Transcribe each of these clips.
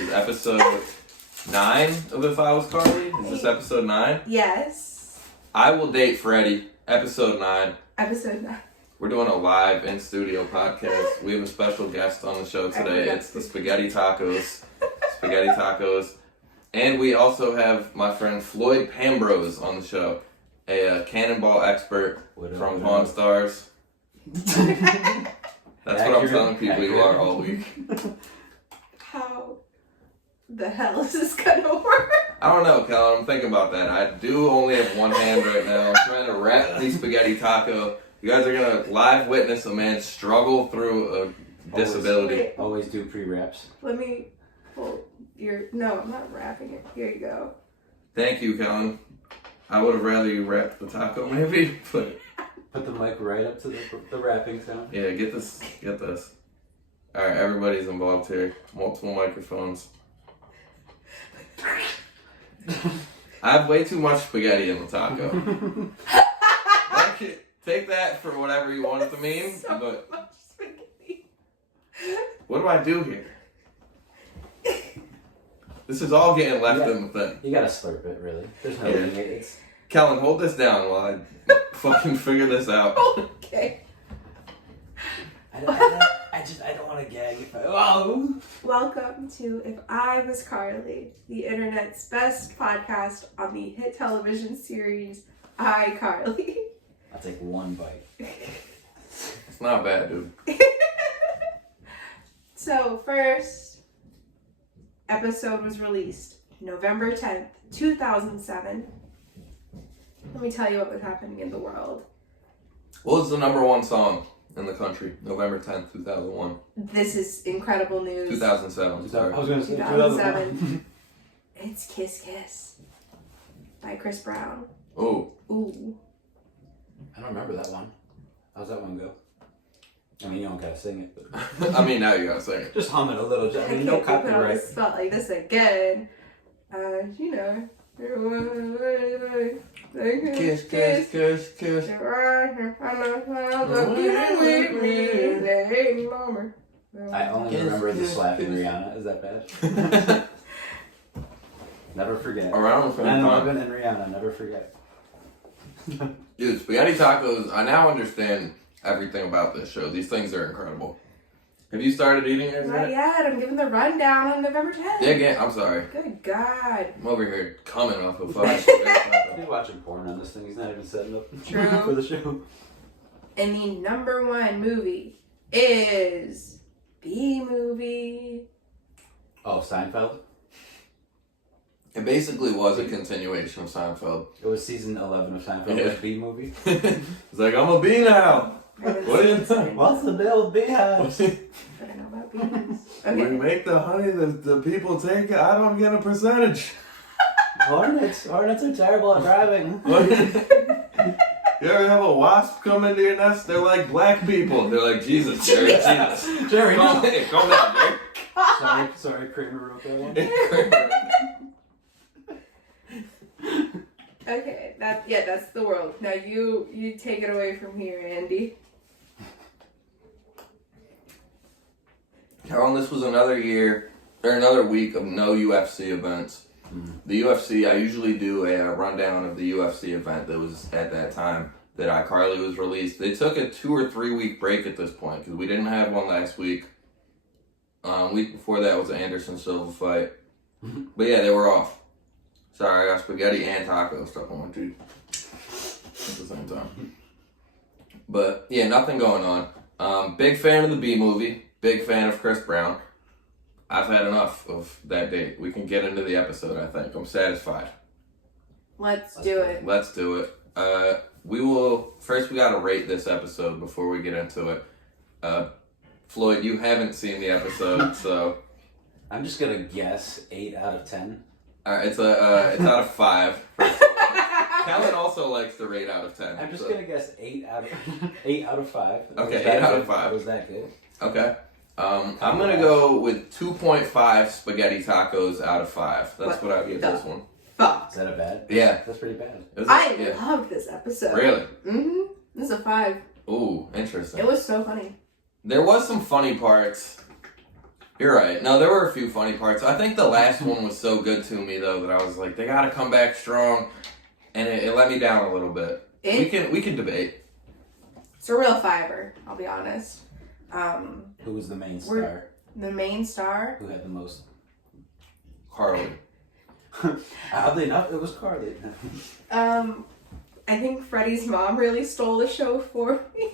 is episode 9 of If I Was Carly. Is this episode 9? Yes. I Will Date Freddie, episode 9. Episode 9. We're doing a live in-studio podcast. We have a special guest on the show today. It's the Spaghetti Tacos. Spaghetti Tacos. And we also have my friend Floyd Pambrose on the show, a cannonball expert from Pawn Stars. That's what I'm telling people you are all week. How the hell is this gonna work? I don't know, Kellen. I'm thinking about that. I do only have one hand right now. I'm trying to wrap the spaghetti taco. You guys are going to live witness a man struggle through a disability. Always do pre-wraps. Let me pull your... No, I'm not wrapping it. Here you go. Thank you, Kellen. I would have rather you wrap the taco, maybe. But put the mic right up to the wrapping sound. Yeah, get this. All right, everybody's involved here. Multiple microphones. I have way too much spaghetti in the taco. Take that for whatever you want it to mean. So but much spaghetti. What do I do here? This is all getting left in the thing. You gotta slurp it, really. There's no way. Kellen, hold this down while I fucking figure this out. Okay. I don't want to gag if I... Oh! Welcome to If I Was Carly, the internet's best podcast on the hit television series iCarly. I'll take one bite. It's not bad, dude. So, first episode was released November 10th, 2007. Let me tell you what was happening in the world. What was the number one song in the country? November 10th, 2001. This is incredible news. 2007. Sorry. I was going to say 2007. It's Kiss Kiss by Chris Brown. Oh. Ooh. I don't remember that one. How's that one go? I mean, you don't gotta sing it, but... I mean, now you gotta sing it. Just hum it a little. I mean, no can't put on copyright. a spot like this again. You know. Kiss, kiss, kiss, kiss. I only remember the slapping Rihanna. Is that bad? Never forget. Around the 9/11 and Rihanna. Never forget. Dude, spaghetti tacos, I now understand everything about this show. These things are incredible. Have you started eating yours Not yet? yet. I'm giving the rundown on November 10th. Yeah, again, I'm sorry. Good God. I'm over here coming off of fucking spaghetti taco. He's watching porn on this thing. He's not even setting up True. for the show. And the number one movie is B-movie. Oh, Seinfeld? It basically was a continuation of Seinfeld. It was season 11 of Seinfeld. Yeah. It was B-movie. It's like, I'm a bee now. What is that? What's the bill with beehives? I don't know about bees. We Okay. make the honey, the people take it. I don't get a percentage. Hornets are terrible at driving. You ever have a wasp come into your nest? They're like black people. They're like, Jesus, Jerry, Jesus. Jerry, Calm no. down, Jerry. Sorry, Kramer wrote that one. Okay, that's the world. Now you take it away from here, Andy. Carol, this was another week of no UFC events. The UFC, I usually do a rundown of the UFC event that was at that time that iCarly was released. They took a 2 or 3 week break at this point because we didn't have one last week. Week before that was the Anderson Silva fight. But yeah, they were off. Sorry, I got spaghetti and taco stuck on my teeth at the same time. But yeah, nothing going on. Big fan of the B-movie. Big fan of Chris Brown. I've had enough of that date. We can get into the episode, I think. I'm satisfied. Let's do it. Let's do it. First we gotta rate this episode before we get into it. Floyd, you haven't seen the episode, so... I'm just gonna guess 8 out of 10. Alright, it's out of 5. Kellen also likes to rate out of 10. I'm just gonna guess 8 out of 5. Okay, 8 out of 5. Was that good? Okay. I'm gonna go with 2.5 spaghetti tacos out of 5. That's what I give this one. Fuck. Is that a bad? Yeah. That's pretty bad. I loved this episode. Really? Mm-hmm. This is a 5. Ooh, interesting. It was so funny. There was some funny parts. You're right. No, there were a few funny parts. I think the last one was so good to me though that I was like, they got to come back strong, and it let me down a little bit. We can debate. It's a real fiber. I'll be honest. Who was the main star? The main star. Who had the most? Carly. Oddly enough, it was Carly. I think Freddie's mom really stole the show for me.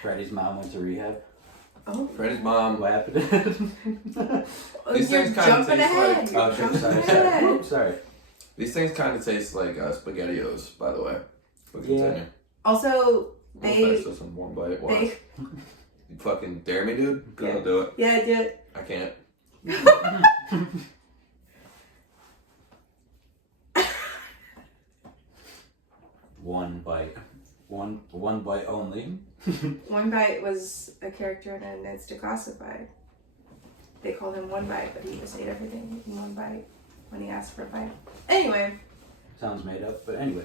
Freddie's mom went to rehab. Oh. Freddie's mom. What happened? These You're things kind of jumping taste ahead. like. Oh, sure, sorry. Oops, sorry. These things kind of taste like SpaghettiOs, by the way. We'll continue. Also, That's just in one bite. Watch. You fucking dare me, dude? Go do it. Yeah, I did. I can't. One bite. One bite only. One Bite was a character in It's Declassified. They called him One Bite, but he just ate everything in one bite when he asked for a bite. Anyway. Sounds made up, but anyway.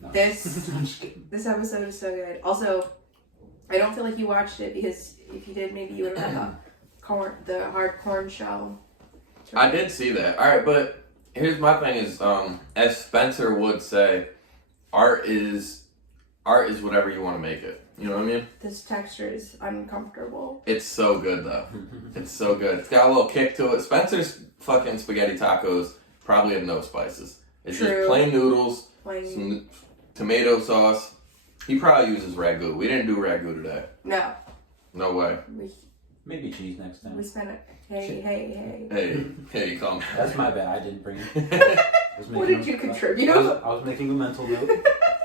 No. This I'm just kidding. this episode is so good. Also, I don't feel like you watched it because if you did, maybe you would have had the hard corn shell. I did see that. All right, but here's my thing: is as Spencer would say, art is whatever you want to make it. You know what I mean? This texture is uncomfortable. It's so good though. It's so good. It's got a little kick to it. Spencer's fucking spaghetti tacos probably have no spices. It's True. just plain noodles, Plain. some tomato sauce. He probably uses ragu. We didn't do ragu today. No. No way. Maybe cheese next time. We spent it. Hey. Hey, come. That's my bad. I didn't bring it. What did you contribute? I was making a mental note.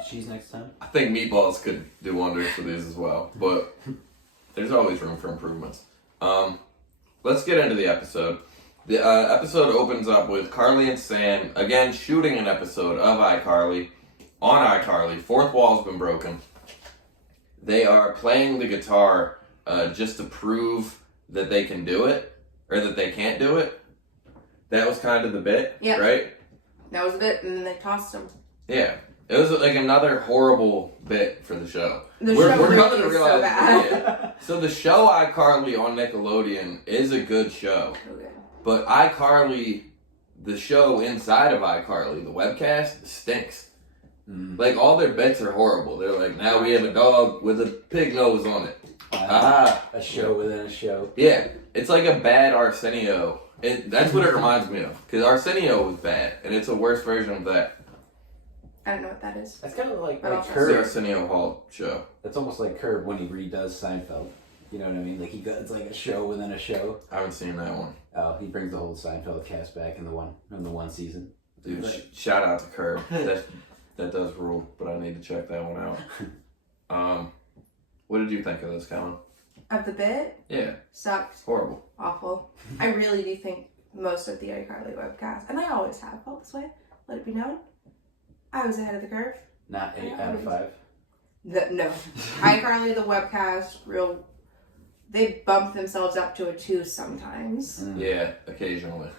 Cheese next time. I think meatballs could do wonders for these as well, but there's always room for improvements. Let's get into the episode. The episode opens up with Carly and Sam again shooting an episode of iCarly on iCarly. Fourth wall's been broken. They are playing the guitar just to prove that they can do it or that they can't do it. That was kind of the bit, right? That was a bit, and then they tossed him. Yeah. It was like another horrible bit for the show. We're coming really to is realize so bad. Yeah. So the show iCarly on Nickelodeon is a good show. Okay. But iCarly, the show inside of iCarly, the webcast, stinks. Like all their bits are horrible. They're like, now we have a dog with a pig nose on it. A show within a show. Yeah. It's like a bad Arsenio. That's what it reminds me of. Because Arsenio was bad. And it's a worse version of that. I don't know what that is. That's kind of like It's the Curb. Arsenio Hall show. It's almost like Curb when he redoes Seinfeld. You know what I mean? Like it's like a show within a show. I haven't seen that one. Oh, he brings the whole Seinfeld cast back in the one season. Dude, shout out to Curb. That does rule, but I need to check that one out. What did you think of this, Colin? Of the bit? Yeah. Sucked. Horrible. Awful. I really do think most of the iCarly webcast, and I always have felt this way, let it be known, I was ahead of the curve. Not 8 out of 5. No. iCarly, the webcast, they bump themselves up to a 2 sometimes. Yeah, occasionally.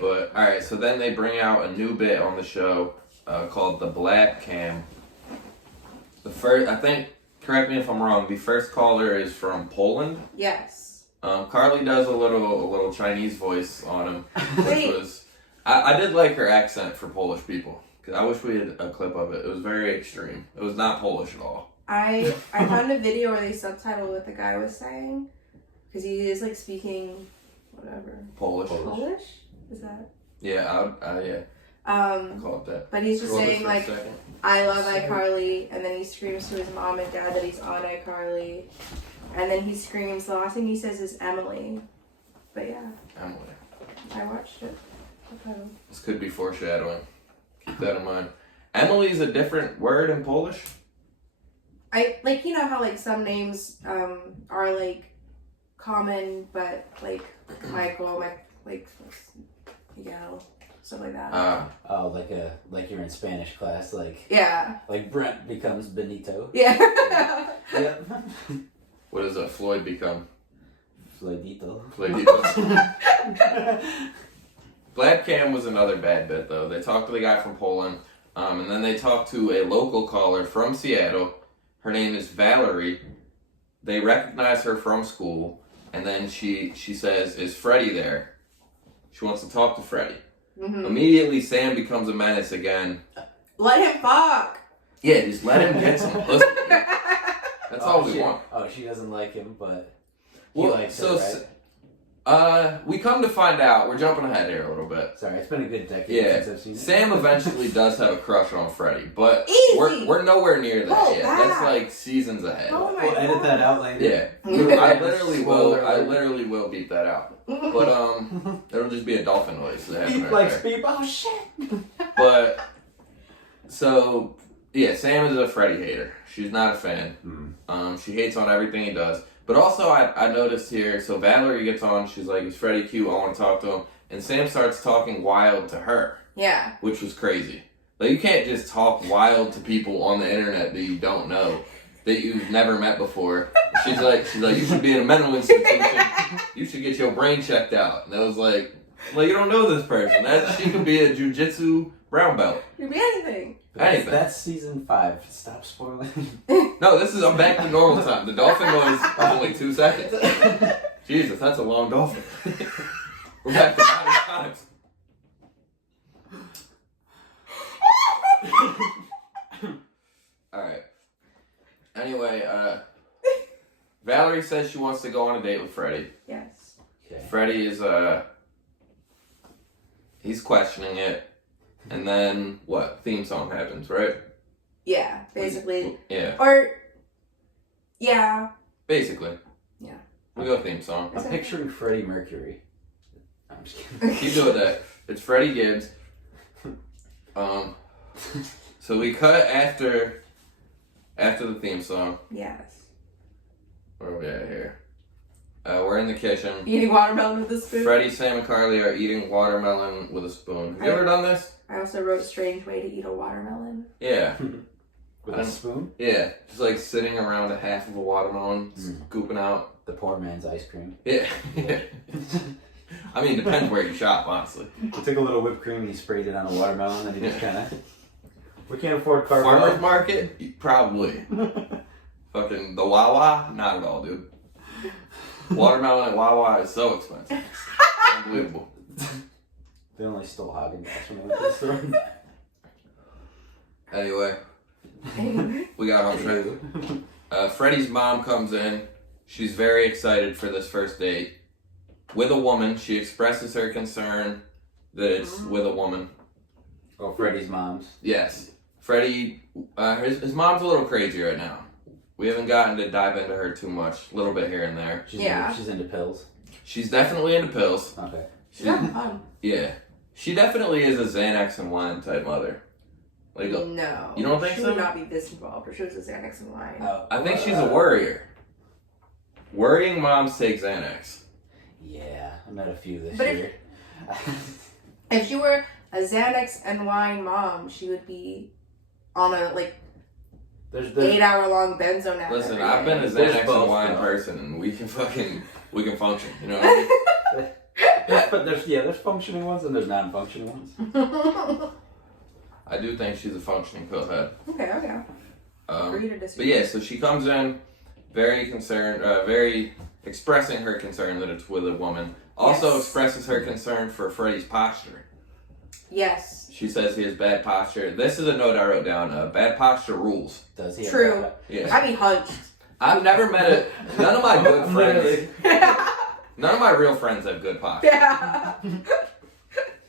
But, alright, so then they bring out a new bit on the show called the Black Cam. I think, correct me if I'm wrong, the first caller is from Poland. Yes. Carly does a little Chinese voice on him, which Wait. was... I did like her accent for Polish people. Because I wish we had a clip of it. It was very extreme. It was not Polish at all. I found a video where they subtitled what the guy was saying. Because he is like speaking, whatever. Polish. Polish? Is that? Yeah, yeah. I call it that. But he's just Hold it saying for a like, second. I love iCarly, and then he screams to his mom and dad that he's on iCarly. And then he screams, the last thing he says is Emily. But yeah, Emily. I watched it. Okay. This could be foreshadowing. Keep that in mind. Emily's a different word in Polish? Like, you know how like some names are like common, but like Michael, Miguel, stuff like that. Oh, like you're in Spanish class, like Yeah. like Brent becomes Benito. Yeah. Yep. What does a Floyd become? Floydito. Floydito. Black Cam was another bad bit though. They talked to the guy from Poland, and then they talked to a local caller from Seattle. Her name is Valerie. They recognize her from school. And then she says, "Is Freddie there?" She wants to talk to Freddie. Mm-hmm. Immediately, Sam becomes a menace again. Let him fuck. Yeah, just let him get some pussy. That's all we want. Oh, she doesn't like him, but he Well, likes so her, right? we come to find out, we're jumping ahead here a little bit. Sorry, it's been a good decade Yeah, since I've seen it. Sam eventually does have a crush on Freddie, but Easy. we're nowhere near that Oh, yet. back. That's like seasons ahead. Oh my We'll edit that out later. Yeah, I literally will beat that out. But it'll just be a dolphin noise. That happened Beep right likes there. beep. Oh shit. But so yeah, Sam is a Freddie hater. She's not a fan. She hates on everything he does. But also, I noticed here. So Valerie gets on. She's like, "Is Freddie cute? I want to talk to him." And Sam starts talking wild to her. Yeah. Which was crazy. Like, you can't just talk wild to people on the internet that you don't know, that you've never met before. She's like, "You should be in a mental institution. You should get your brain checked out." And I was like, you don't know this person. She could be a jiu-jitsu brown belt. Could be anything. Anything. That's season 5. Stop spoiling. No, I'm back to normal time. The dolphin noise was only 2 seconds. Jesus, that's a long dolphin. We're back to modern times. Alright. Anyway, Valerie says she wants to go on a date with Freddie. Yes. Okay. Freddie is, he's questioning it. And then, what? Theme song happens, right? Yeah, basically. Yeah. Or, yeah. Basically. Yeah. We go theme song. I'm picturing Freddie Mercury. I'm just kidding. Keep doing that. It's Freddie Gibbs. So we cut after the theme song. Yes. Where are we at here? We're in the kitchen. Eating watermelon with a spoon. Freddie, Sam, and Carly are eating watermelon with a spoon. Have you ever done this? I also wrote strange way to eat a watermelon. Yeah. With a spoon? Yeah. Just like sitting around a half of a watermelon, scooping out. The poor man's ice cream. Yeah. I mean, depends where you shop, honestly. He took a little whipped cream and he sprayed it on a watermelon and he just kind of... We can't afford carbon. Farmer's market? Probably. Fucking the Wawa? Not at all, dude. Watermelon at Wawa is so expensive. Unbelievable. They only stole Haagen-Dazs when they went to the store. Anyway, we got on track. Freddie's mom comes in. She's very excited for this first date. With a woman. She expresses her concern that it's with a woman. Oh, Freddie's mom's. Yes. Freddie, his mom's a little crazy right now. We haven't gotten to dive into her too much. A little bit here and there. She's into pills. She's definitely into pills. Okay. She's having fun. Yeah. She definitely is a Xanax and wine type mother. Like, No. You don't think she so? would not be this involved if she was a Xanax and wine. I think she's a worrier. Worrying moms take Xanax. Yeah, I met a few this But year. If she were a Xanax and wine mom, she would be on a, There's 8-hour-long benzo nap. Listen, every I've day. been a There's Xanax both, and wine though. person, and we can function. You know what I mean? But there's functioning ones and there's non-functioning ones. I do think she's a functioning pillhead. Okay. Agree to But disagree. yeah, so she comes in very concerned, very expressing her concern that it's with a woman. Also Yes. expresses her concern for Freddie's posture. Yes. She says he has bad posture. This is a note I wrote down. Bad posture rules. Does he? True. Yeah. I'd be hunched. I've never met none of my good friends. None of my real friends have good posture. Yeah.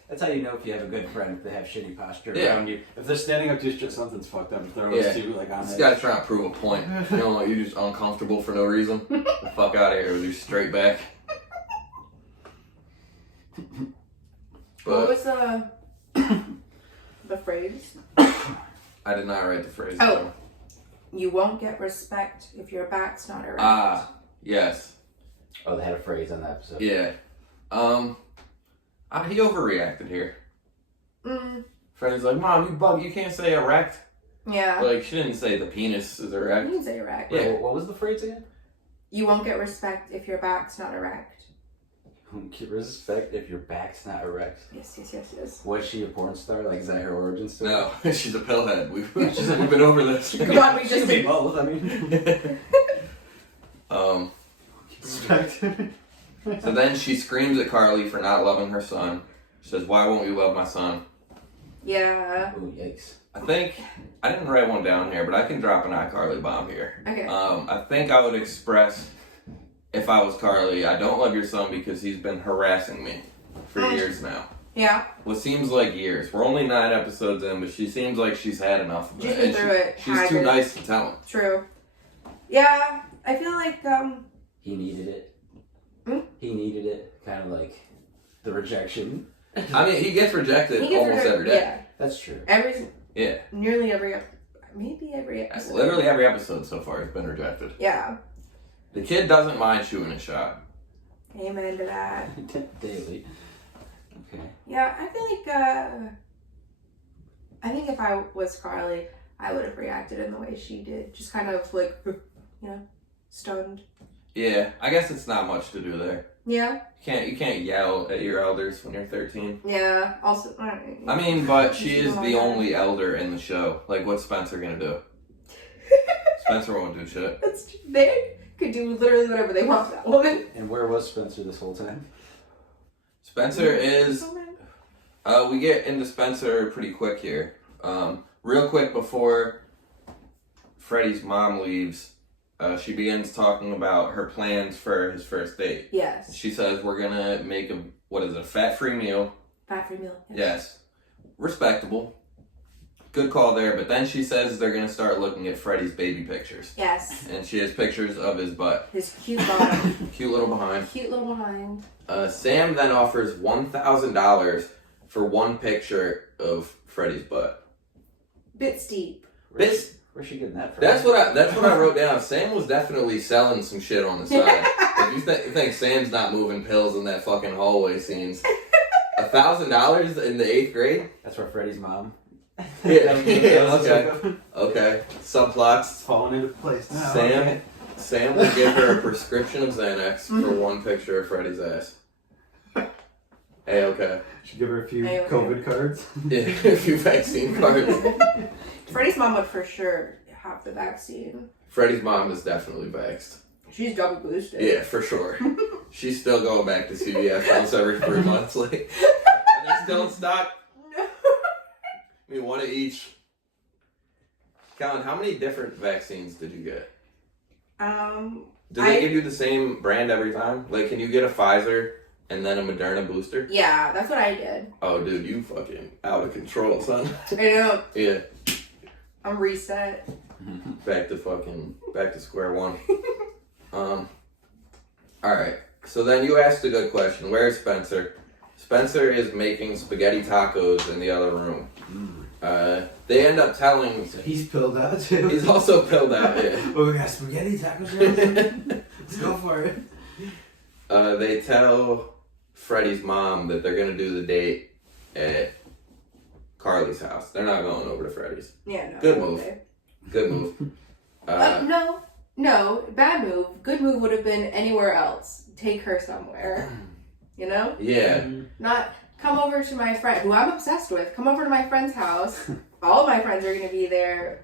That's how you know if you have a good friend, if they have shitty posture Yeah. around you. If they're standing up to you, just something's fucked up. If they're always too, on This it. guy's trying to prove a point. You know, like, you're just uncomfortable for no reason. The fuck out of here with your straight back. What But was the phrase? I did not write the phrase. Oh. down. You won't get respect if your back's not erect. Ah, yes. Oh, they had a phrase on the episode. Yeah. He overreacted here. Freddie's like, Mom, you bug, you can't say erect. Yeah. Like, she didn't say the penis is You erect. can say erect. Wait, Yeah. what was the phrase again? You won't get respect if your back's not erect. Get respect if your back's not erect. Yes. Was she a porn star? Like, is that her origin story? No, she's a pillhead. We've been over this. Come on, we She just could be both, I mean. So then she screams at Carly for not loving her son. She says, "Why won't you love my son?" Yeah. Oh, yikes. I think I didn't write one down here, but I can drop an iCarly bomb here. Okay. I think I would express, if I was Carly, I don't love your son because he's been harassing me for years now. Yeah. What seems like years. We're only 9 episodes in, but she seems like she's had enough of She's it. been through it. She's too nice to tell him. True. Yeah, I feel like He needed it. Hmm? He needed it. Kind of like the rejection. I mean, he gets rejected almost every day. Yeah. That's true. Nearly every maybe every episode. Literally every episode so far has been rejected. Yeah. The kid doesn't mind shooting a shot. Amen to that. Daily. Okay. Yeah, I feel like I think if I was Carly, I would have reacted in the way she did. Just kind of like, stunned. Yeah, I guess it's not much to do there. Yeah. You can't yell at your elders when you're 13. Yeah. Also, I mean, but she is the only elder in the show. Like, what's Spencer gonna do? Spencer won't do shit. They could do literally whatever they want. That woman. And where was Spencer this whole time? Spencer is. We get into Spencer pretty quick here. Real quick before Freddie's mom leaves. She begins talking about her plans for his first date. Yes. She says, we're going to make a fat-free meal. Fat-free meal. Yes. Respectable. Good call there. But then she says they're going to start looking at Freddie's baby pictures. Yes. And she has pictures of his butt. His cute bottom. Cute little behind. Cute little behind. Sam then offers $1,000 for one picture of Freddie's butt. Bit steep. Where's she getting that from? That's what I wrote down. Sam was definitely selling some shit on the side. If you think Sam's not moving pills in that fucking hallway scenes, $1,000 in the 8th grade? That's where Freddie's mom. Yeah. Okay. Subplots. It's falling into place now. Sam will give her a prescription of Xanax for one picture of Freddie's ass. Hey, okay. Should give her a few A-okay. COVID cards. Yeah, a few vaccine cards. Freddie's mom would for sure have the vaccine. Freddie's mom is definitely vaxxed. She's double boosted. Yeah, for sure. She's still going back to CVS once every 3 months. Like, and they're still in stock. No. I mean, one of each. Colin, how many different vaccines did you get? Do they give you the same brand every time? Like, can you get a Pfizer and then a Moderna booster? Yeah, that's what I did. Oh, dude, you fucking out of control, son. I know. Yeah. I'm reset. Back to square one. Alright. So then you asked a good question. Where's Spencer? Spencer is making spaghetti tacos in the other room. They end up telling... So he's pilled out too. He's also pilled out, yeah. Oh, we got spaghetti tacos. Let's go for it. They tell Freddie's mom that they're going to do the date at Carly's house. They're not going over to Freddie's. Yeah, no. Good move. Okay. Good move. No, bad move. Good move would have been anywhere else. Take her somewhere. You know? Yeah. Not come over to my friend, who I'm obsessed with. Come over to my friend's house. All of my friends are going to be there.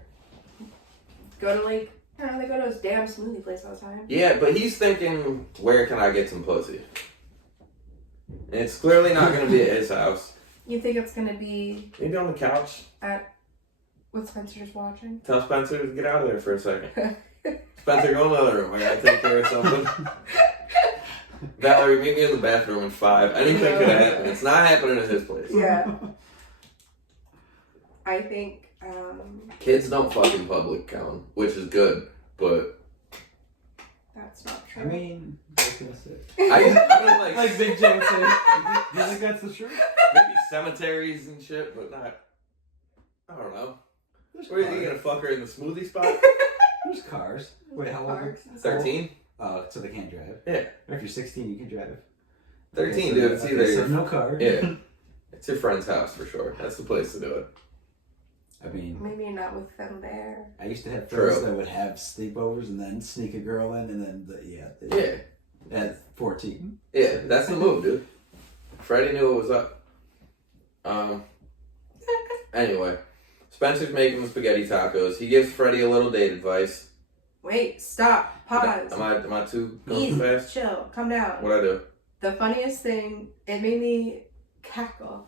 Go to like, I don't know, they go to his damn smoothie place all the time. Yeah, but he's thinking, where can I get some pussy? And it's clearly not going to be at his house. You think it's going to be Maybe on the couch. at what Spencer's watching? Tell Spencer to get out of there for a second. Spencer, go in the other room. I gotta take care of something. Valerie, meet me in the bathroom in 5. Anything could happen. It's not happening at his place. Yeah. I think, Kids don't fuck in public, Colin, which is good, but... that's not true. I mean, I was gonna say. I mean, Like Big J said. Do you think that's the truth? maybe cemeteries and shit, but not... I don't know. There's Where are you cars. gonna fuck her in the smoothie spot? There's cars. Wait, how old? 13? So they can't drive. Yeah. But if you're 16, you can drive. 13, Okay, dude. It's either... so no car. Yeah. It's your friend's house for sure. That's the place to do it. I mean, Maybe not with them there. I used to have friends True. that would have sleepovers and then sneak a girl in, and then Yeah. At 14. Yeah, that's the move, dude. Freddie knew what was up. Anyway, Spencer's making the spaghetti tacos. He gives Freddie a little date advice. Wait, stop, pause. Am I too going Easy, fast? chill, calm down. What'd I do? The funniest thing, it made me cackle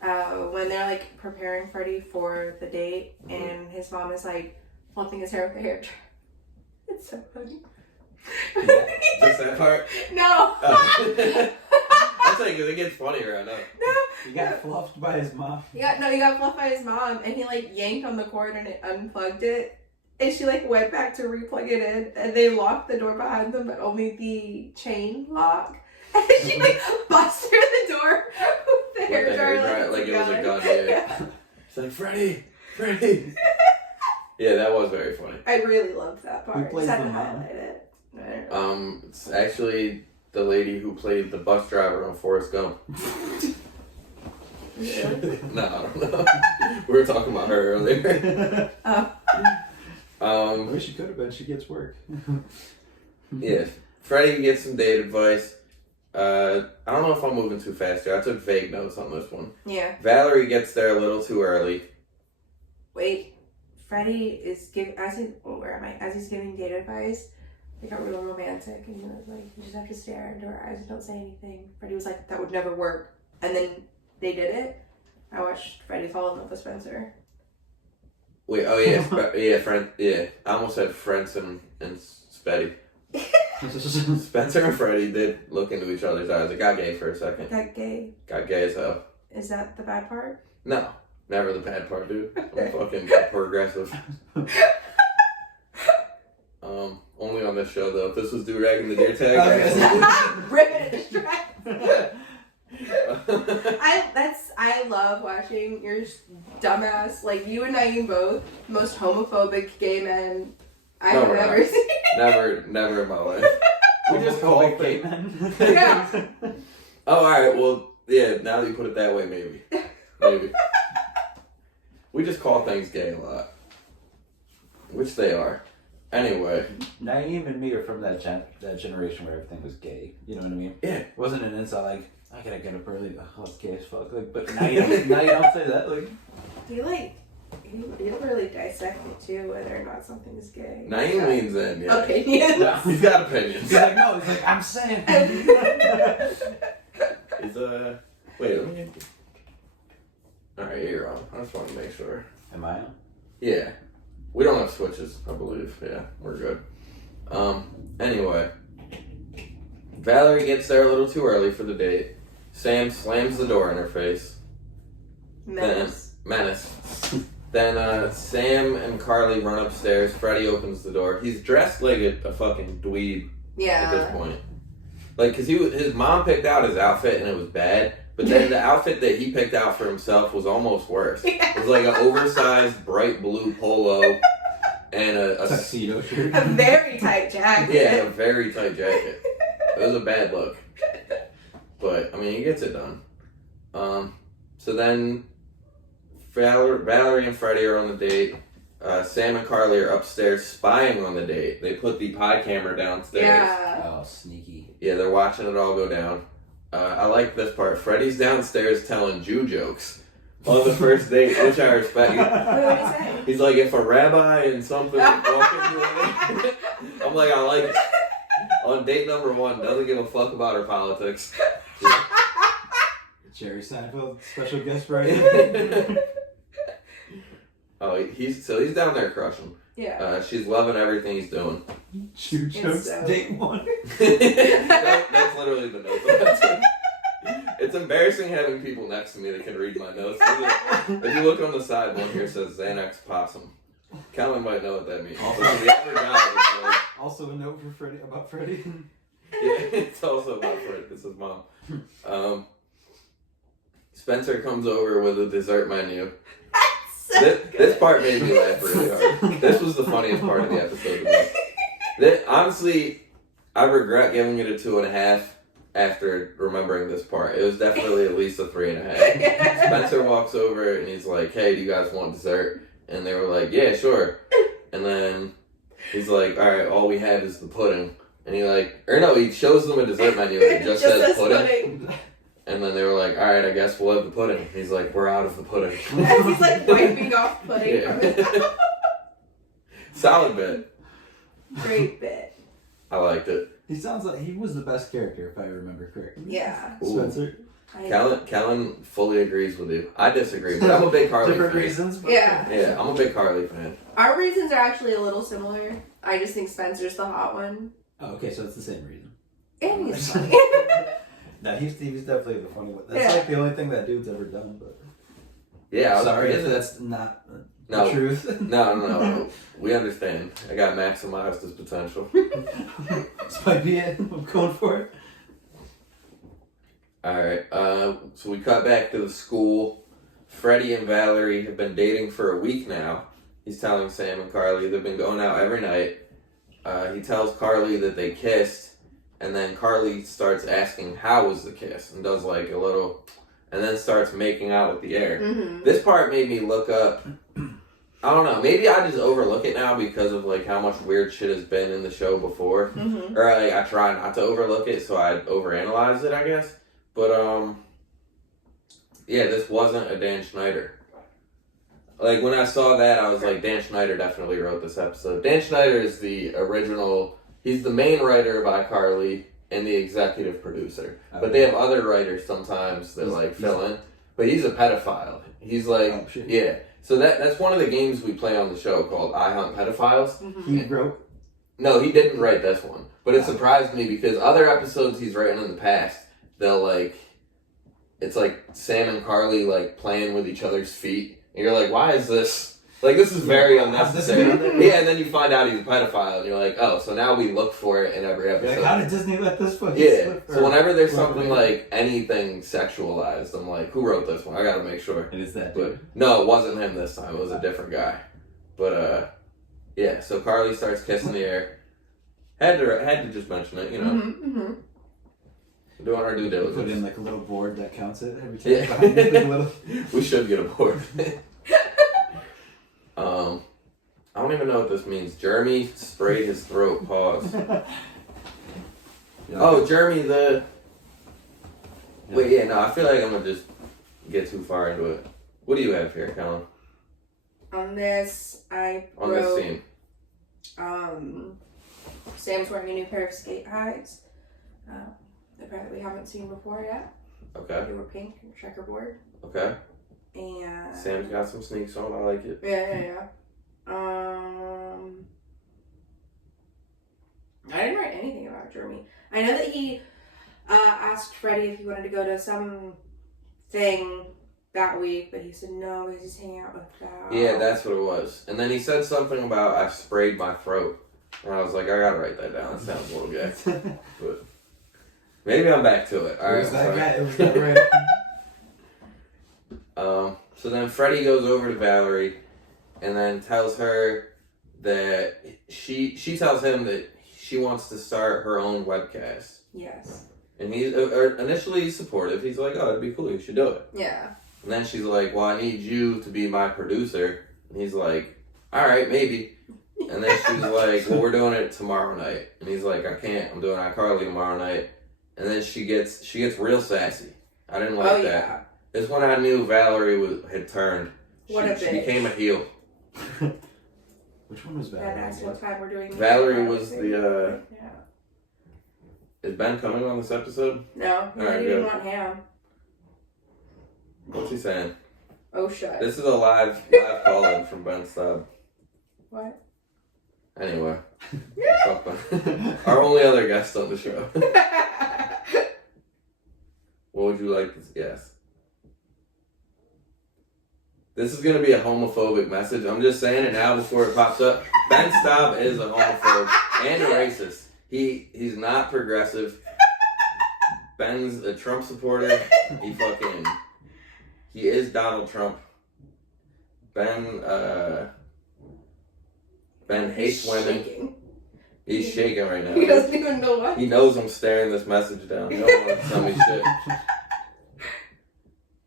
when they're like preparing Freddie for the date, and his mom is like fluffing his hair with a hair dryer. It's so funny. Just that part? No. I'll tell you, because it gets funnier, I know. No. He got fluffed by his mom. He got fluffed by his mom, and he like yanked on the cord and it unplugged it. And she like went back to replug it in, and they locked the door behind them, but only the chain lock. And she like busted through the door with the hair dryer like it was a gun. Yeah. She's like, Freddie. Yeah, that was very funny. I really loved that part. Who plays Just had the to mom? highlight it. It's actually the lady who played the bus driver on Forrest Gump. Really? No, I don't know. We were talking about her earlier. Oh. I wish she could have been. She gets work. Yeah, Freddie gets some date advice. I don't know if I'm moving too fast here. I took vague notes on this one. Yeah. Valerie gets there a little too early. Wait. Freddie is giving as he's giving date advice. They got real romantic, and he was like, "You just have to stare into her eyes and don't say anything." Freddie was like, "That would never work," and then they did it. I watched Freddie fall in love with Spencer. Wait, oh yeah, I almost said Friends and Spetty. Spencer and Freddie did look into each other's eyes. It got gay for a second. Got gay. Got gay as hell. Is that the bad part? No, never the bad part, dude. I'm fucking progressive. Only on this show though. If this was Durag and the Deer Tag, Ribbon and distract. I love watching your dumbass, like you and Naeem both, most homophobic gay men I have ever seen. Never in my life. We just call it gay men. Yeah. Oh, alright, well, yeah, now that you put it that way, maybe. We just call things gay a lot. Which they are. Anyway. Naeem and me are from that generation where everything was gay. You know what I mean? Yeah. It wasn't an insult like, I gotta get up early. Oh, it's gay as fuck. Like, but now you don't say that. Like, you really dissect it too, whether or not something's gay. Naeem leans in, yeah. Opinions. No. He's got opinions. he's like, no, he's like, I'm saying. He's, wait, let me... Alright, you're on. I just want to make sure. Am I on? Yeah. We don't have switches, I believe. Yeah, we're good. Anyway. Valerie gets there a little too early for the date. Sam slams the door in her face. Menace. Then Sam and Carly run upstairs. Freddie opens the door. He's dressed like a fucking dweeb at this point. Like, cause his mom picked out his outfit and it was bad. But then the outfit that he picked out for himself was almost worse. It was like an oversized bright blue polo and a tuxedo shirt. A very tight jacket. Yeah, a very tight jacket. It was a bad look. But, I mean, he gets it done. So then Valerie and Freddie are on the date. Sam and Carly are upstairs spying on the date. They put the pie camera downstairs. Yeah. Oh, sneaky. Yeah, they're watching it all go down. I like this part. Freddie's downstairs telling Jew jokes on the first date, which I respect. What did he say? He's like, if a rabbi and something walk into it, I'm like, I like it. On date number 1, doesn't give a fuck about her politics. Jerry Seinfeld, special guest writer. Oh, he's down there crushing. Yeah. She's loving everything he's doing. Jew jokes, date 1. That's literally the notes of that. It's embarrassing having people next to me that can read my notes. If you look on the side, one here says Xanax Possum. Calvin might know what that means. So the average guy is like, also a note for Freddie about Freddie. yeah, it's also about Freddie. This is mom. Spencer comes over with a dessert menu. This part made me laugh really hard. This was the funniest part of the episode to me. Honestly, I regret giving it a 2.5 after remembering this part. It was definitely at least a 3.5. Spencer walks over and he's like, hey, do you guys want dessert? And they were like, yeah, sure. And then he's like, alright, all we have is the pudding. And he shows them a dessert menu and it just says pudding. And then they were like, alright, I guess we'll have the pudding. And he's like, we're out of the pudding. He's like wiping off pudding from his mouth. Solid bit. Great bit. I liked it. He sounds like he was the best character, if I remember correctly. Yeah. Ooh. Spencer. Kellen fully agrees with you. I disagree, but I'm a big Carly Different fan. reasons. But Yeah. Yeah, I'm a big Carly fan. Our reasons are actually a little similar. I just think Spencer's the hot one. Oh, okay, so it's the same reason. And he's funny. No, he's definitely the funny one. That's Yeah. like the only thing that dude's ever done. But Yeah, I was sorry if crazy. that's not No. the truth. No. We understand. I got maximized his potential. This might be it. I'm going for it. Alright, so we cut back to the school. Freddie and Valerie have been dating for a week now. He's telling Sam and Carly they've been going out every night. He tells Carly that they kissed, and then Carly starts asking how was the kiss, and does like a little, and then starts making out with the air. Mm-hmm. This part made me look up, I don't know, maybe I just overlook it now because of like how much weird shit has been in the show before. Mm-hmm. Or like I try not to overlook it, so I overanalyze it, I guess. But yeah, this wasn't a Dan Schneider. Like when I saw that, I was like, Dan Schneider definitely wrote this episode. Dan Schneider is the original. He's the main writer of iCarly and the executive producer. But they have other writers sometimes that like fill in. But he's a pedophile. He's like, Oh, shit. yeah. So that's one of the games we play on the show called I Hunt Pedophiles. Mm-hmm. He wrote. No, he didn't write this one. But it surprised me because other episodes he's written in the past, they'll like, it's like Sam and Carly like playing with each other's feet. And you're like, why is this? Like, this is very unnecessary. Yeah, and then you find out he's a pedophile, and you're like, oh, so now we look for it in every episode. Like, how did Disney let this fucking Yeah, slip? so whenever there's something like anything sexualized, I'm like, who wrote this one? I gotta make sure. It is that But dude. no, it wasn't him this time. It was a different guy. But yeah. So Carly starts kissing the air. Had to just mention it, you know. Mm-hmm. Doing our due Put diligence. in like a little board that counts it every time. Yeah. Behind it, like a little... We should get a board. I don't even know what this means. Jeremy sprayed his throat. Pause. Oh, Jeremy the. Wait, yeah, no. I feel like I'm gonna just get too far into it. What do you have here, Colin? On this, I On wrote, this scene. Sam's wearing a new pair of skate highs. The pair that we haven't seen before yet. Okay. They were pink and checkerboard. Okay. And Sam's got some sneaks on. I like it. Yeah. I didn't write anything about Jeremy. I know that he asked Freddie if he wanted to go to some thing that week, but he said no, he's just hanging out with Val. Yeah, that's what it was. And then he said something about I sprayed my throat. And I was like, I gotta write that down. That sounds a little gay. But maybe I'm back to it. All right. It was that right. So then Freddie goes over to Valerie and then tells her that she tells him that she wants to start her own webcast. Yes. And he's initially supportive. He's like, oh, it'd be cool. You should do it. Yeah. And then she's like, well, I need you to be my producer. And he's like, all right, maybe. And then she's like, well, we're doing it tomorrow night. And he's like, I can't. I'm doing iCarly tomorrow night. And then she gets real sassy. I didn't like that. Yeah. This when I knew Valerie had turned. What a She bitch. became a heel. Which one was Valerie? That's what time we're doing. Valerie was the, Yeah. Is Ben coming on this episode? No, he Alright, didn't even good. want ham. What's he saying? Oh, shut. This is a live call-in from Ben Stubb. What? Anyway. Fuck Ben. Our only other guest on the show. What would you like to yes? This is going to be a homophobic message. I'm just saying it now before it pops up. Ben Staub is a homophobe and a racist. He's not progressive. Ben's a Trump supporter. He is Donald Trump. Ben hates women. Shaking. He's shaking right now. He doesn't even know what. He knows I'm staring this message down. He don't want to tell me shit.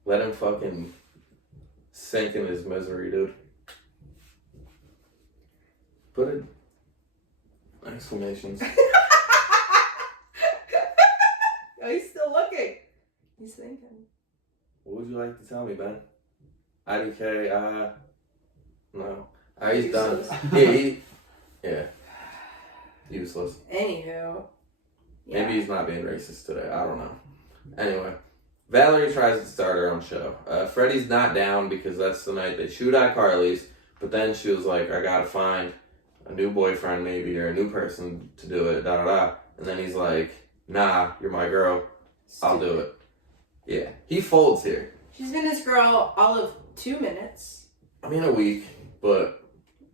Let him fucking sink in his misery, dude. Put it. Exclamations. Oh, he's still looking. He's thinking. What would you like to tell me, Ben? IDK, no. He's done. Yeah, Useless. Anywho. Maybe he's not being racist today. I don't know. Anyway, Valerie tries to start her own show. Freddie's not down because that's the night they shoot iCarly's. But then she was like, I gotta find a new boyfriend maybe or a new person to do it, da da da. And then he's like, nah, you're my girl. I'll do it. Yeah. He folds here. She's been his girl all of 2 minutes. I mean, a week, but...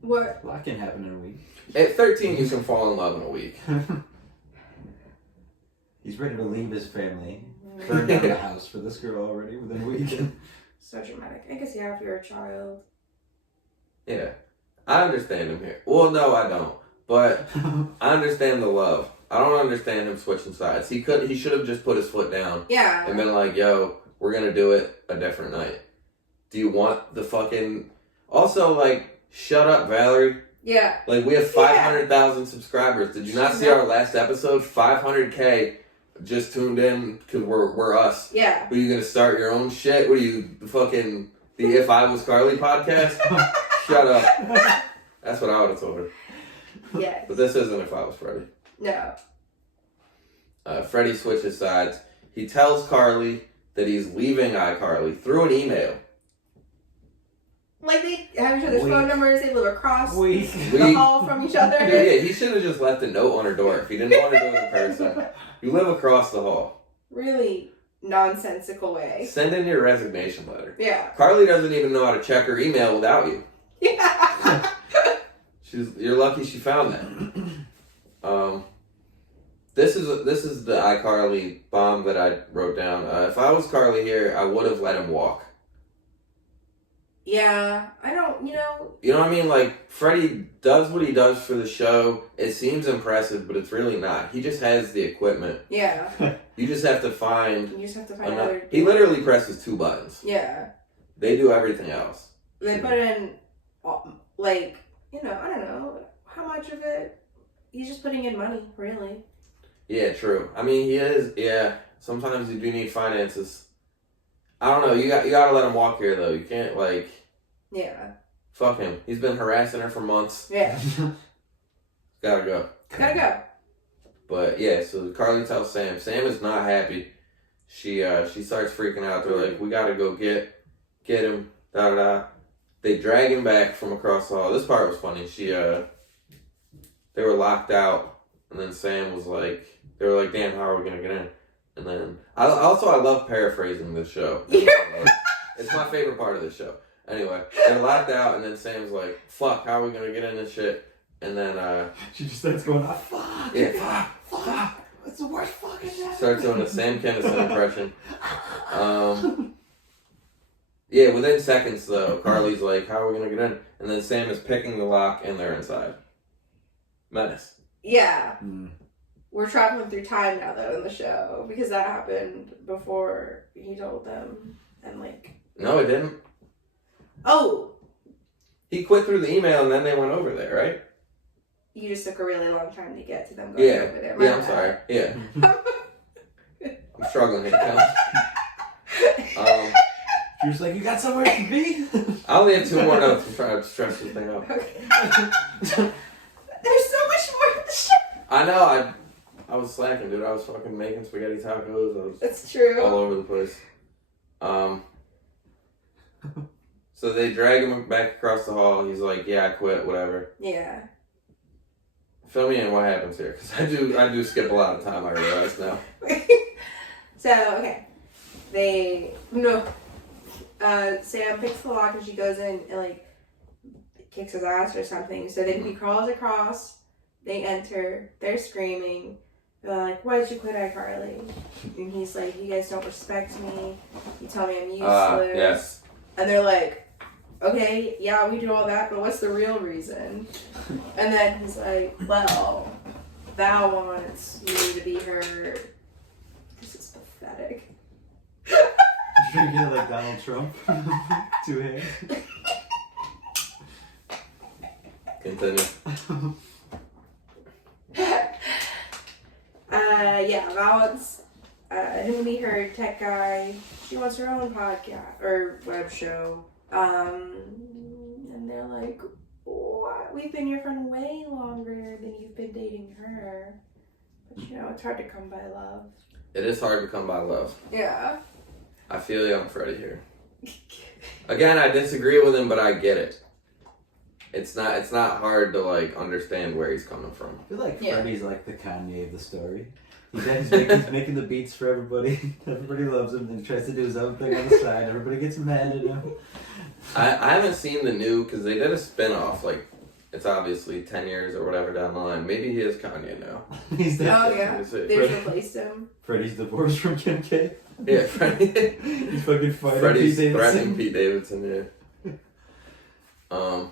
What? A lot can happen in a week. At 13, you can fall in love in a week. He's ready to leave his family. Burn down the house for this girl already within a week. So dramatic. I guess, yeah, if you're a child. Yeah. I understand him here. Well, no, I don't. But I understand the love. I don't understand him switching sides. He should have just put his foot down. Yeah. And been like, yo, we're gonna do it a different night. Do you want the fucking... Also, like, shut up, Valerie. Yeah. Like, we have 500,000 subscribers. Did you not see our last episode? 500K just tuned in because we're us. Yeah. Are you gonna start your own shit? What are you, fucking... The If I Was Carly podcast? Shut up. That's what I would have told her. Yes. But this isn't If I Was Freddie. No. Freddie switches sides. He tells Carly that he's leaving iCarly through an email. Like, they have each other's phone numbers, they live across Week. the hall from each other. Yeah, he should have just left a note on her door if he didn't want to do it in person. You live across the hall. Really nonsensical way. Send in your resignation letter. Yeah. Carly doesn't even know how to check her email without you. Yeah. You're lucky she found that. This is the iCarly bomb that I wrote down. If I was Carly here, I would have let him walk. Yeah, I don't, you know. You know what I mean? Like, Freddie does what he does for the show. It seems impressive, but it's really not. He just has the equipment. Yeah. You just have to find... You just have to find another... He literally presses 2 buttons. Yeah. They do everything else. They put in, like, you know, I don't know, how much of it, he's just putting in money, really. Yeah, true. I mean, he is, yeah. Sometimes you do need finances. I don't know. You gotta let him walk here, though. You can't, like... Yeah. Fuck him. He's been harassing her for months. Yeah. Gotta go. Gotta go. But, yeah, so Carly tells Sam. Sam is not happy. She starts freaking out. They're like, we gotta go get him. Da-da-da. They drag him back from across the hall. This part was funny. They were locked out. And then Sam was like... They were like, damn, how are we gonna get in? And then... I love paraphrasing this show. It's my favorite part of this show. Anyway, they're locked out, and then Sam's like, fuck, how are we gonna get in this shit? And then, she just starts going, fuck! Yeah, Fuck! It's the worst fucking day! starts doing a Sam Kinison impression. Yeah, within seconds, though, Carly's like, how are we gonna get in? And then Sam is picking the lock, and they're inside. Menace. Yeah. Mm. We're traveling through time now, though, in the show, because that happened before he told them, and, like... No, it didn't. Oh! He quit through the email, and then they went over there, right? You just took a really long time to get to them going over there. My Yeah, I'm bad. sorry. Yeah. I'm struggling here. She was like, you got somewhere to be? I only have 2 more notes. I'm trying to stretch this thing out. Okay. There's so much more to the show. I know, I was slacking, dude. I was fucking making spaghetti tacos. I was That's true. all over the place. So they drag him back across the hall. He's like, yeah, I quit, whatever. Yeah. Fill me in what happens here, because I do skip a lot of time, I realize now. So, okay. Sam picks the lock and she goes in and, like, kicks his ass or something. So then he crawls across, they enter, they're screaming. They're like, why'd you quit iCarly? And he's like, you guys don't respect me. You tell me I'm useless. Yes. And they're like, okay, yeah, we do all that, but what's the real reason? And then he's like, well, Val wants me to be her. This is pathetic. You're gonna get like Donald Trump. 2 hands. Continue. Yeah, Val wants him to be her tech guy. She wants her own podcast or web show. And they're like, oh. we've been your friend way longer than you've been dating her. But you know, it's hard to come by love. It is hard to come by love. Yeah. I feel young Freddie here. Again, I disagree with him, but I get it. It's not hard to like understand where he's coming from. I feel like Yeah. Freddie's like the Kanye of the story. He's making the beats for everybody. Everybody loves him, and he tries to do his own thing on the side. Everybody gets mad at him. I haven't seen the new, because they did a spin-off, like, it's obviously 10 years or whatever down the line. Maybe he is Kanye now. He's that. Oh yeah. They replaced him. Freddie's divorced from Kim K. Yeah, Freddie. He's fucking fighting Freddie's Pete Davidson. threatening Pete Davidson, yeah.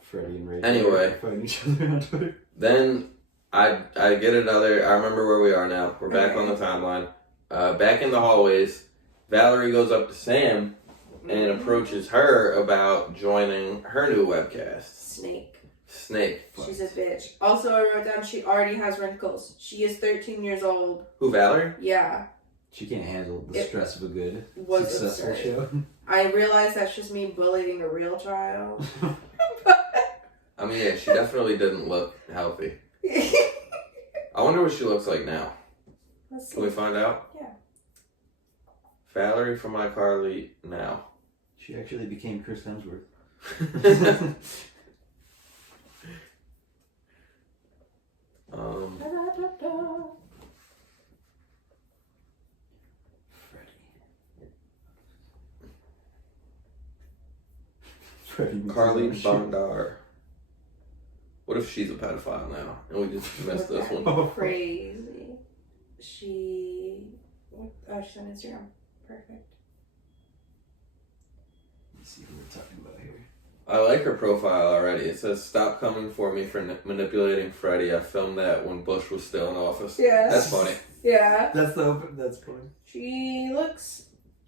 Freddie and Ray Anyway. fighting each other on Twitter. Then I get another, I remember where we are now. We're back on the timeline. Back in the hallways, Valerie goes up to Sam and approaches her about joining her new webcast. Snake. She's a bitch. Also, I wrote down she already has wrinkles. She is 13 years old. Who, Valerie? Yeah. She can't handle the stress of a good, Was successful absurd. show. I realize that's just me bullying a real child. I mean, yeah, she definitely didn't look healthy. I wonder what she looks like now. Let's Can we see. find out? Yeah. Valerie from iCarly now. She actually became Chris Hemsworth. Freddie. Carly Bondar. What if she's a pedophile now and we just missed this one? Crazy. She. Oh, she's on Instagram. Perfect. Let's see who we're talking about here. I like her profile already. It says, "Stop coming for me for manipulating Freddie. I filmed that when Bush was still in office." Yes. That's funny. Yeah. That's funny. She looks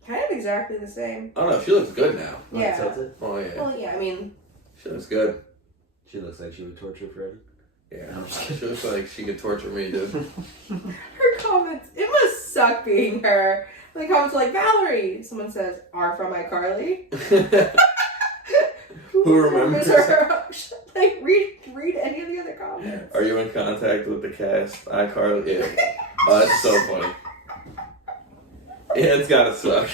kind of exactly the same. Oh no, she looks good now. Yeah. That's it. Oh yeah, Well, yeah, I mean, she looks good. She looks like she would torture Freddie. Yeah, she looks like she could torture me, dude. her comments, it must suck being her. The comments are like, Valerie. Someone says, "R from iCarly." Who remembers her? Like, read any of the other comments. Are you in contact with the cast? iCarly. Yeah. Oh, that's so funny. Yeah, it's gotta suck.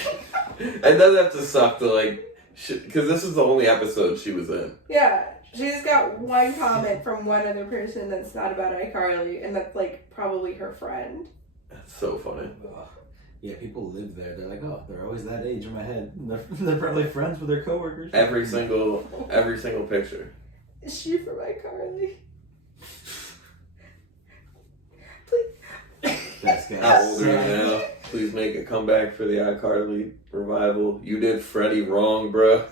It doesn't have to suck to like, because this is the only episode she was in. Yeah, she's got one comment from one other person that's not about iCarly, and that's like probably her friend. That's so funny. Ugh. Yeah, people live there. They're like, oh, they're always that age in my head. And they're probably friends with their coworkers. Every single picture. Is she from iCarly? Best guy. How old are you now? Please make a comeback for the iCarly revival. You did Freddie wrong, bruh.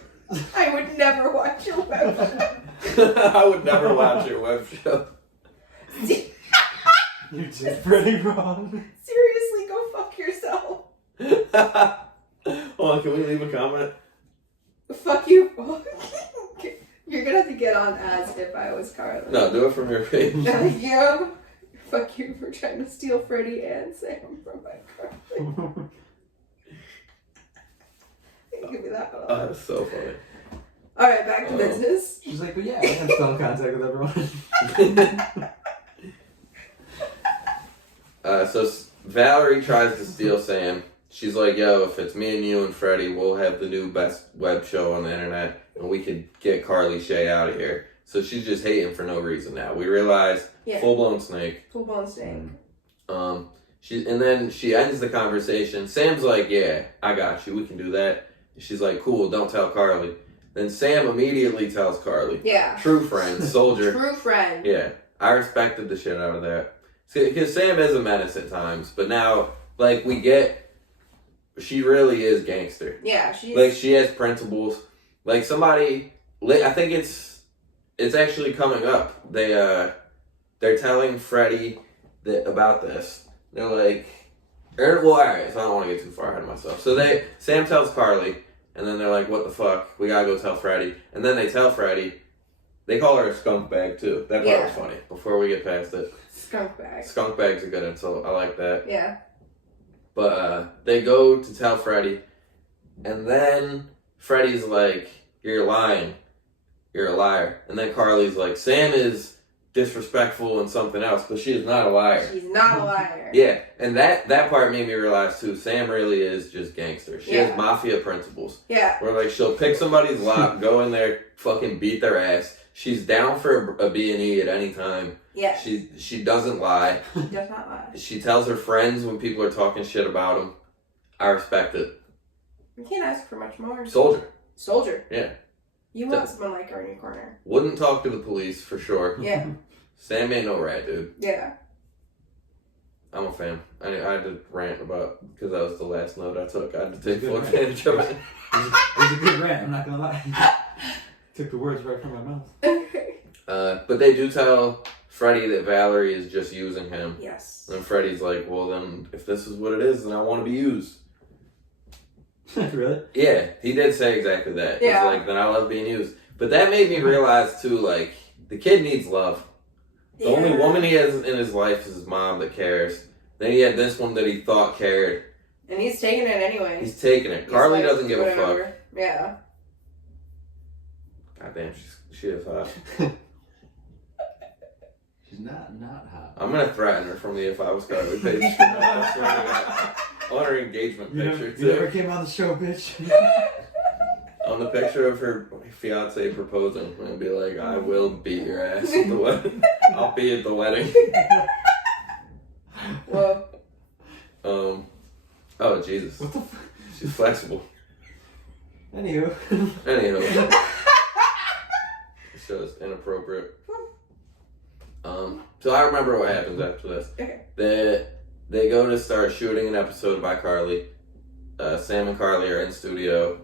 I would never watch your web. I would never watch your web show. You did pretty wrong. Seriously, go fuck yourself. Hold on, can we leave a comment? Fuck you. You're gonna have to get on as if I was Carly. No, do it from your page. Thank you. Fuck you for trying to steal Freddie and Sam from my Carly. Give me that one. Oh, that's so funny. Alright, back to business. She's like, well, yeah, I'm still in contact with everyone. So Valerie tries to steal Sam. She's like, yo, if it's me and you and Freddie, we'll have the new best web show on the internet, and we could get Carly Shay out of here. So she's just hating for no reason now. We realize, Yeah. full-blown snake. Full blown snake. And then she ends the conversation. Sam's like, yeah, I got you. We can do that. She's like, cool, don't tell Carly. Then Sam immediately tells Carly. Yeah. True friend, soldier. True friend. Yeah, I respected the shit out of that. Because Sam is a menace at times, but now, like, we get, she really is gangster. Yeah, she's... Like, she has principles. Like, somebody, I think it's actually coming up. They're telling Freddie about this. They're like, well, alright, so I don't want to get too far ahead of myself. So Sam tells Carly, and then they're like, what the fuck? We gotta go tell Freddie. And then they tell Freddie. They call her a skunk bag, too. That part was funny, before we get past it. Skunk bag. Skunk bag's a good insult. I like that. Yeah. But they go to tell Freddie, and then Freddie's like, you're lying. you're a liar. And then Carly's like, Sam is disrespectful and something else, but she is not a liar. She's not a liar. Yeah, and that part made me realize too, Sam really is just gangster. She has mafia principles. Yeah. Where like she'll pick somebody's lock, go in there, fucking beat their ass. She's down for a B&E at any time. Yeah. She doesn't lie. She does not lie. She tells her friends when people are talking shit about them. I respect it. You can't ask for much more. Soldier. Yeah. You want someone like her in your corner. Wouldn't talk to the police for sure. Yeah. Sam ain't no rat, dude. Yeah. I'm a fan. I had to rant about, because that was the last note I took. I had to take full advantage of it. It was a good rant, I'm not gonna lie. Took the words right from my mouth. But they do tell Freddie that Valerie is just using him. Yes. And Freddie's like, well then, if this is what it is, then I want to be used. Really? Yeah, he did say exactly that. Yeah. He's like, then I love being used. But that made me realize too, like, the kid needs love. The only woman he has in his life is his mom that cares. Then he had this one that he thought cared. And he's taking it anyway. He's taking it. Carly like, doesn't give a fuck. Yeah. God damn, she is hot. She's not hot. I'm gonna threaten her from the If I Was Carly page. On her engagement picture too. You never came on the show, bitch. On the picture of her fiance proposing, I'm gonna be like, I will beat your ass at the wedding. I'll be at the wedding. Whoa. Oh Jesus. What the She's flexible. Anywho. This show is inappropriate. So I remember what happens after this. Okay. They go to start shooting an episode by Carly. Sam and Carly are in studio.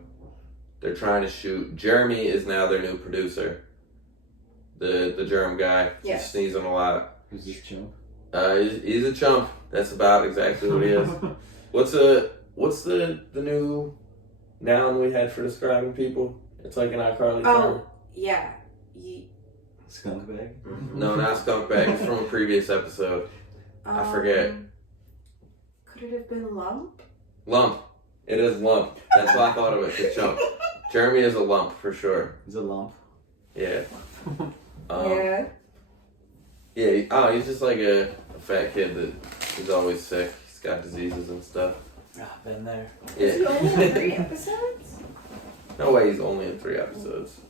They're trying to shoot. Jeremy is now their new producer. The germ guy. Yes. He's sneezing a lot. Who's this chump? He's a chump. That's about exactly what he is. What's the new noun we had for describing people? It's like an iCarly term. Oh, yeah. Skunk bag? No, not skunk bag. It's from a previous episode. I forget. Could it have been lump? Lump. It is lump. That's why I thought of it. The chump. Jeremy is a lump for sure. He's a lump. Yeah. Yeah. Yeah. He's just like a fat kid that is always sick. He's got diseases and stuff. Ah, been there. Is he Yeah. only in 3 episodes? No way. He's only in 3 episodes.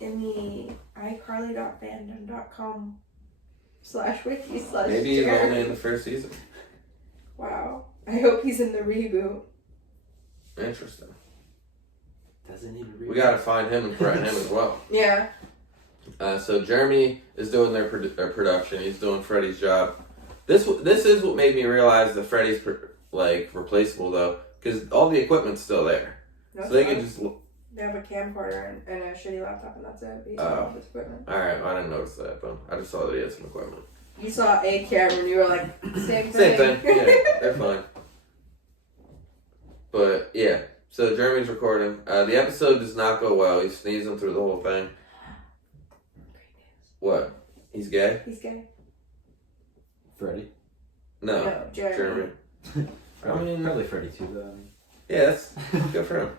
In the iCarly.fandom.com/wiki/ Maybe he's only in the first season. Wow. I hope he's in the reboot. Interesting. Doesn't need to read. We gotta find him and threaten him as well. Yeah. So Jeremy is doing their production. He's doing Freddie's job. This is what made me realize that Freddie's replaceable though, because all the equipment's still there. That's So they fine. can just. They have a camcorder and a shitty laptop, and that's it. But he's all this equipment. All right, I didn't notice that, but I just saw that he had some equipment. You saw a camera, and you were like, same thing. Same thing. Yeah, they're fine. But yeah, so Jeremy's recording. The episode does not go well. He's sneezing through the whole thing. What? He's gay? He's gay. Freddie? No, Jeremy. I mean, Probably Freddie too, though. yeah, that's good for him.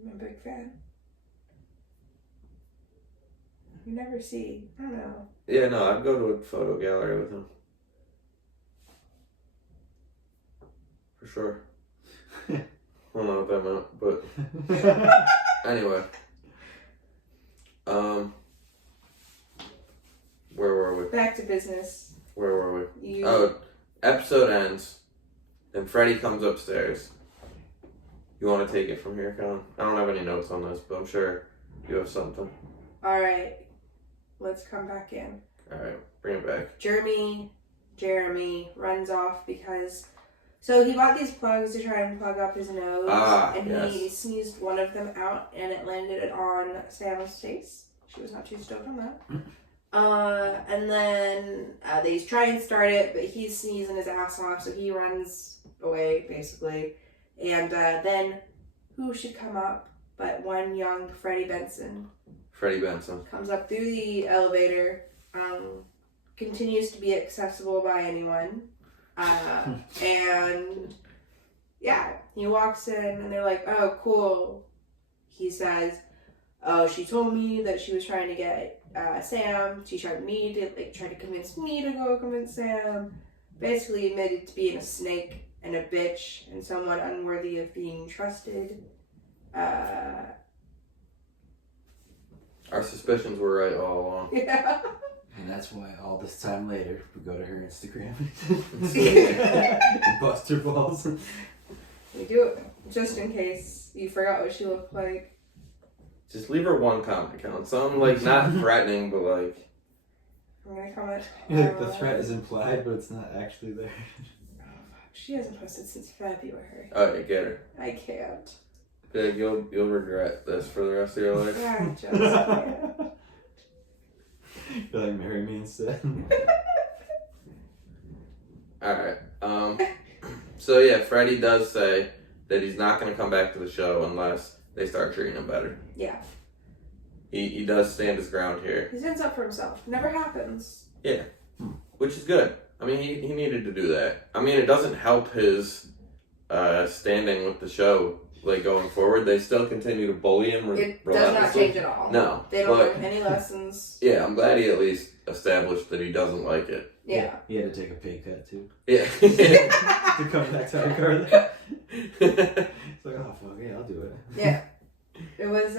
I'm a big fan. You never see. I don't know. Yeah, no, I'd go to a photo gallery with him. For sure. I don't know what that meant, but anyway. Where were we? Back to business. Where were we? Episode ends, and Freddie comes upstairs. You want to take it from here, Colin? I don't have any notes on this, but I'm sure you have something. All right. Let's come back in. All right, bring it back. Jeremy runs off because... So he bought these plugs to try and plug up his nose. And he sneezed one of them out, and it landed on Sam's face. She was not too stoked on that. And then they try and start it, but he's sneezing his ass off, so he runs away, basically. And then who should come up but one young Freddie Benson. Freddie Benson. Comes up through the elevator, continues to be accessible by anyone. And yeah, he walks in and they're like, oh, cool. He says, oh, she told me that she was trying to get Sam. She tried to convince me to go convince Sam. Basically admitted to being a snake and a bitch and someone unworthy of being trusted. Our suspicions were right all along. Yeah. And that's why all this time later, we go to her Instagram and bust her balls. We do it just in case you forgot what she looked like. Just leave her one comment count. Something like not threatening, but like. I'm gonna comment. Like the threat is implied, but it's not actually there. She hasn't posted since February. Oh yeah, get her. I can't. Big, you'll regret this for the rest of your life. I just can't. You're like, marry me instead. Alright. So yeah, Freddie does say that he's not going to come back to the show unless they start treating him better. Yeah. He does stand his ground here. He stands up for himself. Never happens. Yeah. Which is good. I mean, he needed to do that. I mean, it doesn't help his standing with the show, like, going forward. They still continue to bully him. It does not change at all. No. They don't learn any lessons. Yeah, I'm glad he at least established that he doesn't like it. Yeah. He had to take a pay cut, too. Yeah. To come back to iCarly. It's like, oh, fuck, yeah, I'll do it. Yeah. It was,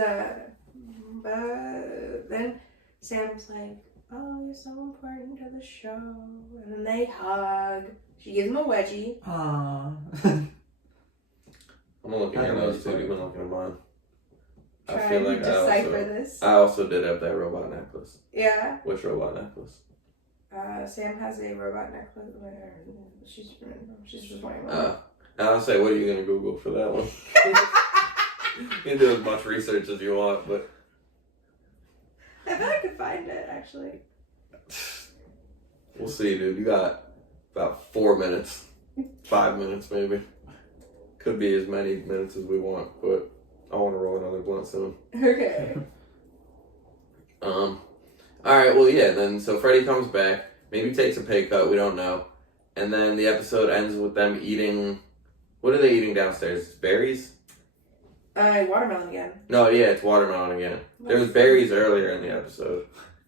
then Sam's like, oh, you're so important to the show. And then they hug. She gives him a wedgie. Aww. I'm gonna look at your notes too. You've been looking at mine. I Try feel and like decipher this. I also did have that robot necklace. Yeah. Which robot necklace? Sam has a robot necklace. She's just wearing one. I'll say, what are you gonna Google for that one? You can do as much research as you want, but I bet I could find it, actually. we'll see, dude. You got about 4 minutes, 5 minutes maybe. Could be as many minutes as we want, but I want to roll another blunt soon. Okay. Alright, well, yeah, then, so Freddie comes back, maybe takes a pay cut, we don't know, and then the episode ends with them eating, what are they eating downstairs? Berries? Watermelon again. No, yeah, it's watermelon again. There was berries earlier in the episode.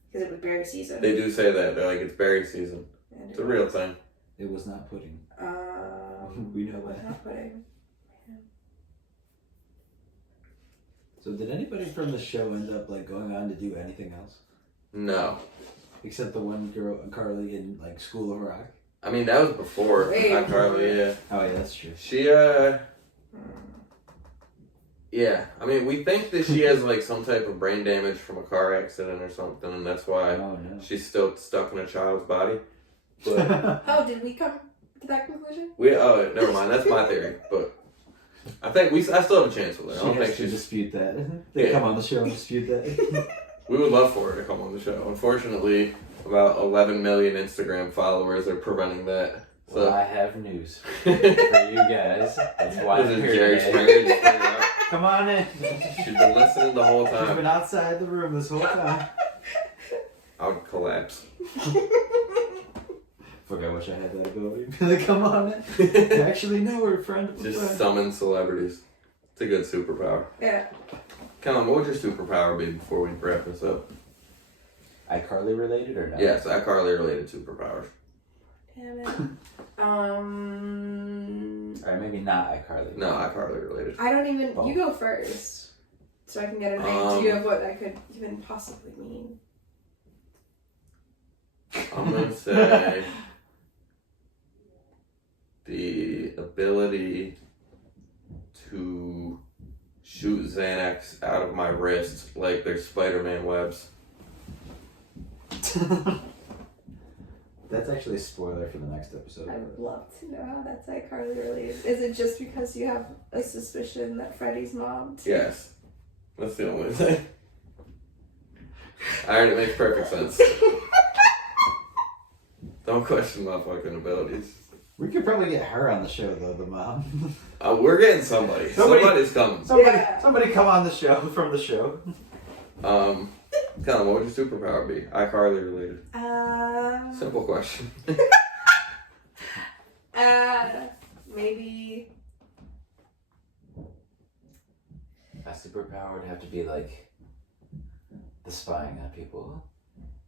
Because it was berry season. They do say that, they're like, it's berry season. And It's a real thing. It was not pudding. We know it was that. not pudding. So did anybody from the show end up like going on to do anything else? No. Except the one girl, Carly, in like School of Rock? I mean, that was before Way iCarly, yeah. Oh yeah, that's true. She, yeah. I mean, we think that she has like some type of brain damage from a car accident or something, and that's why Oh no. she's still stuck in a child's body. But Oh, did we come to that conclusion? never mind. That's my theory. But I think I still have a chance with her. I She don't has think to she's. dispute that. They Yeah. come on the show and dispute that. We would love for her to come on the show. Unfortunately, about 11 million Instagram followers are preventing that. Well, So I have news for you guys. That's why this I'm is here Jerry today. Springer. Just figured out. Come on in. She's been listening the whole She's been time. outside the room this whole time. I would collapse. Fuck, I wish I had that ability. Like, come on in. You actually know her, friend of a Just friend. summon celebrities. It's a good superpower. Yeah. Callum, what would your superpower be before we wrap this up? iCarly related or no? Yes, iCarly related superpowers. Damn it. Or maybe not iCarly. No, iCarly related. I don't even. Oh. You go first, so I can get an Um, idea of what that could even possibly mean. I'm gonna say the ability to shoot Xanax out of my wrist like they're Spider-Man webs. That's actually a spoiler for the next episode. I would love to know how that's iCarly related. Is it just because you have a suspicion that Freddie's mom? Yes, that's the only thing. It makes perfect sense. Don't question my fucking abilities. We could probably get her on the show, though, the mom. We're getting somebody. Somebody- Somebody's coming. Somebody come on the show, from the show. Callum, what would your superpower be? iCarly related. Simple question. Maybe. A superpower would have to be like the spying on people.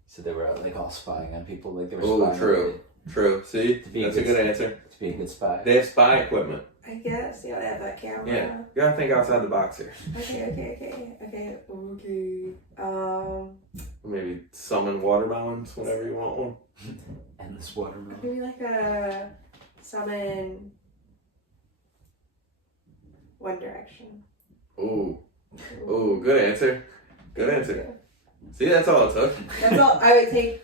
So they were like all spying on people, like they were Oh, spying true. True. See? To be a That's a good good answer. to be a good spy. They have spy equipment. I guess. Yeah, they have that camera. Yeah. You gotta think outside the box here. Okay. Maybe summon watermelons whenever you want one. Endless watermelon. Maybe like a summon One Direction. Ooh. Ooh, good answer. Good answer. See, that's all it took. That's all I would take.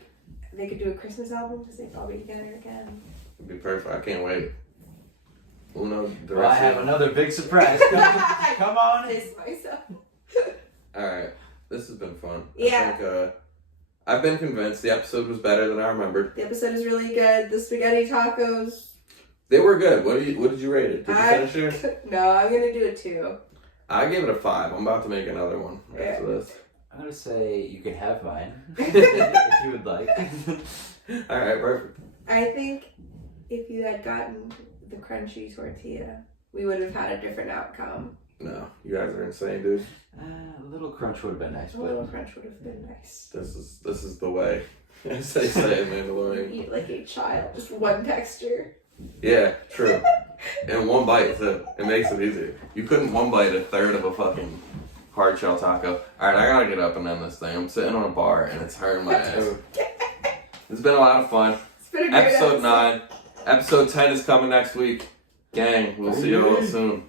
They could do a Christmas album because they'd all be together again. It'd be perfect. I can't wait. Uno, the Well, I rest have of another big surprise. Come on. Piss myself. Alright. This has been fun. Yeah. I think, I've been convinced the episode was better than I remembered. The episode is really good. The spaghetti tacos. They were good. What did you rate it? Did you finish yours? No, I'm gonna do a 2. I gave it a 5. I'm about to make another one after this. I'm gonna say you can have mine if you would like. Alright, perfect. I think if you had gotten the crunchy tortilla, we would have had a different outcome. No, you guys are insane, dude. A little crunch would have been nice, A but little crunch would have been nice. This is the way. As they say in You Mandalorian. eat like a child, just one texture. Yeah, true. And one bite too. It makes it easier. You couldn't one bite a third of a fucking hard shell taco. Alright, I gotta get up and end this thing. I'm sitting on a bar and it's hurting my ass. It's been a lot of fun. It's been a great Episode 9. Episode 10 is coming next week. Gang, we'll see you all soon.